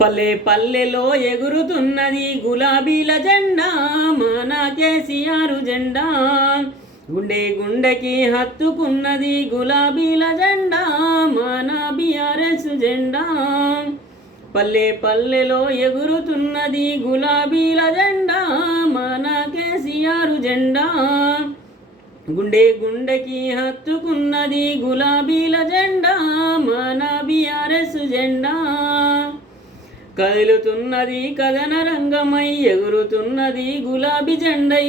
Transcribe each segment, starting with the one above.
పల్లె పల్లెలో ఎగురుతున్నది గులాబీల జెండా, మన కేసీఆర్ జెండా. గుండె గుండెకి హత్తుకున్నది గులాబీల జెండా, మన బీఆర్ఎస్ జెండా. పల్లె పల్లెలో ఎగురుతున్నది గులాబీల జెండా, మన కేసీఆర్ జెండా. గుండె గుండెకి హత్తుకున్నది గులాబీల జెండా, మన బీఆర్ఎస్ జెండా. కదులుతున్నది కథన రంగమై ఎగురుతున్నది గులాబీ జెండై.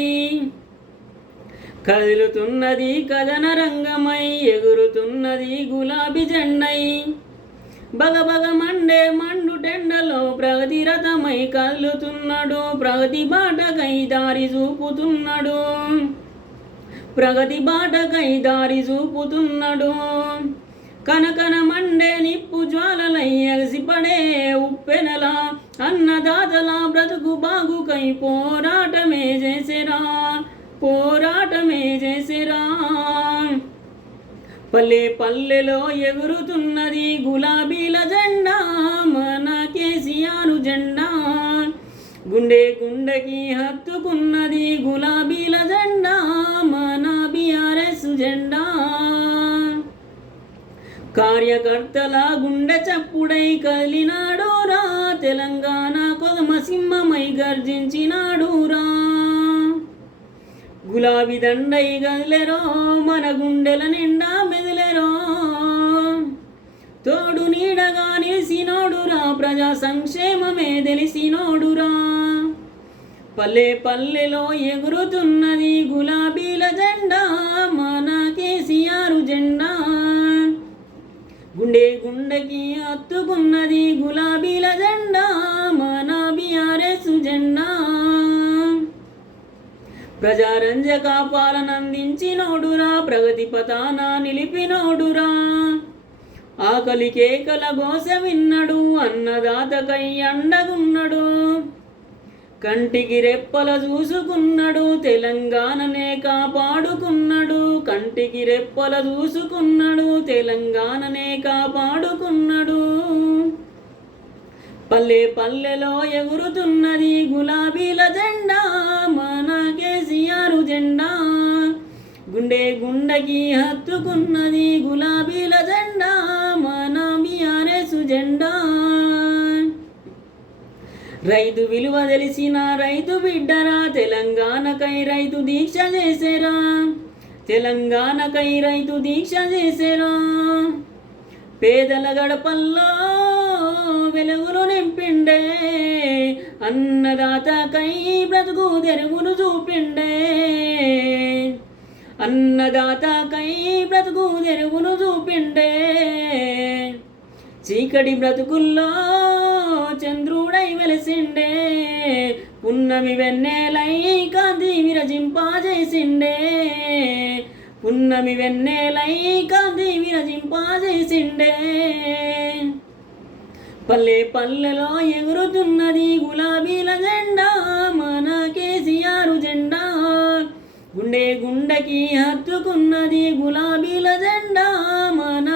కదులుతున్నది కథన రంగమై ఎగురుతున్నది గులాబీ జెండై. బగబగ మండే మండుటెండలో ప్రగతి రథమై కదులుతున్నాడు, ప్రగతి బాటకై దారి చూపుతున్నాడు, ప్రగతి బాటకై దారి చూపుతున్నాడు. కనకన మండే నిప్పు జ్వాలలై ఎగసిపడే ఉప్పెనల అన్నదాతల బ్రతుకు బాగుకై పోరాటమే చేసేరా, పోరాటమే చేసేరా. పల్లె పల్లెలో ఎగురుతున్నది గులాబీల జెండా, మన కేసీఆర్ జెండా. గుండె గుండెకి హత్తుకున్నది గులాబీల జెండా, మన బీఆర్ఎస్ జెండా. కార్యకర్తల గుండె చప్పుడై కదిలినాడురా, తెలంగాణ కొదమ సింహమై గర్జించినాడురా. గులాబీ దండై గదిలెరో, మన గుండెల నిండా మెదిలెరో. తోడు నీడగా నిలిసినోడురా, ప్రజా సంక్షేమమే తెలిసినోడురా. పల్లె పల్లెలో ఎగురుతున్నది గులాబీల జెండా, మన కేసీఆర్ జెండా. గుండె గుండెకి హత్తుకున్నది గులాబీల జెండా, మన బీఆర్ఎస్ జెండా. ప్రజారంజక పాలనందించినోడురా, ప్రగతి పతాన నిలిపినోడురా. ఆకలి కేకల గోస విన్నడు, అన్నదాతకై అండగున్నడు. కంటికి రెప్పల చూసుకున్నడు, తెలంగాణనే కాపాడుకున్నడు. కంటికి రెప్పల చూసుకున్నడు, తెలంగాణనే కాపాడుకున్నడు. పల్లె పల్లెలో ఎగురుతున్నది గులాబీల జెండా, మన కేసీఆర్ జెండా. గుండె గుండెకి హత్తుకున్నది గులాబీల జెండా, మన బీఆర్ఎస్ జెండా. రైతు విలువ తెలిసిన రైతు బిడ్డరా, తెలంగాణకై రైతు దీక్ష చేసేరా, తెలంగాణకై రైతు దీక్ష చేసేరా. పేదల గడపల్లో వెలుగులు నింపిండే, అన్నదాతకై బ్రతుకు తెరుగును చూపిండే, అన్నదాతకై బ్రతుకు తెరుగును చూపిండే. చీకటి బ్రతుకుల్లో చంద్రుడై వెలసిండే, పున్నమి వెన్నెలై కాంతి విరజింపజేసిండే, పున్నమి వెన్నెలై కాంతి విరజింపజేసిండే. పల్లె పల్లెలో ఎగురుతున్నది గులాబీల జెండా, మన కేసీఆర్ జెండా. గుండె గుండెకి హత్తుకున్నది గులాబీల జెండా, మన